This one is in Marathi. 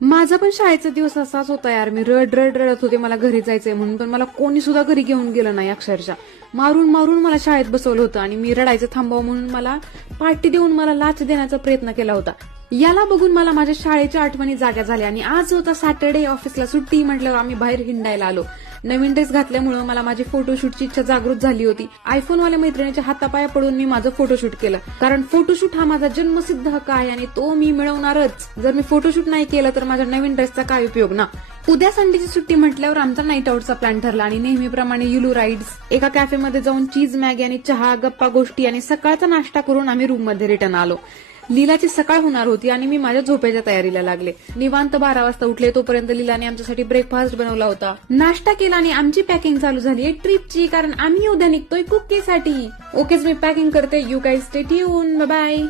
माझा पण शाळेचा दिवस असाच होता यार. मी रडत होते मला घरी जायचंय म्हणून, पण मला कोणी सुद्धा घरी घेऊन गेलं नाही. अक्षरशः मारून मला शाळेत बसवलं होतं आणि मी रडायचं थांबावं म्हणून मला पार्टी देऊन मला लाच देण्याचा प्रयत्न केला होता. याला बघून मला माझ्या शाळेच्या आठवणी जाग्या झाल्या आणि आज होता सॅटर्डे, ऑफिसला सुट्टी म्हटल्यावर आम्ही बाहेर हिंडायला आलो. नवीन ड्रेस घातल्यामुळे मला माझी फोटोशूटची इच्छा जागृत झाली होती. आयफोनवाल्या मैत्रिणीच्या हातापाया पडून मी माझं फोटोशूट केलं, कारण फोटोशूट हा माझा जन्मसिद्ध हक्क आहे आणि तो मी मिळवणारच. जर मी फोटोशूट नाही केलं तर माझ्या नवीन ड्रेसचा काय उपयोग ना. उद्या संडेची सुट्टी म्हटल्यावर आमचा नाईट आउटचा प्लॅन ठरला आणि नेहमीप्रमाणे युलू राईड्स, एका कॅफेमध्ये जाऊन चीज मॅगी आणि चहा, गप्पा गोष्टी आणि सकाळचा नाश्ता करून आम्ही रूममध्ये रिटर्न आलो. लीलाची सकाळ होणार होती आणि मी माझ्या झोपेच्या तयारीला लागले. निवांत 12 वाजता उठले, तोपर्यंत लीलाने आमच्यासाठी ब्रेकफास्ट बनवला होता. नाश्ता केला आणि आमची पॅकिंग चालू झाली ट्रिपची, कारण आम्ही उद्या निघतोय कुकीसाठी. ओकेच, मी पॅकिंग करते. You guys stay tuned. Bye bye.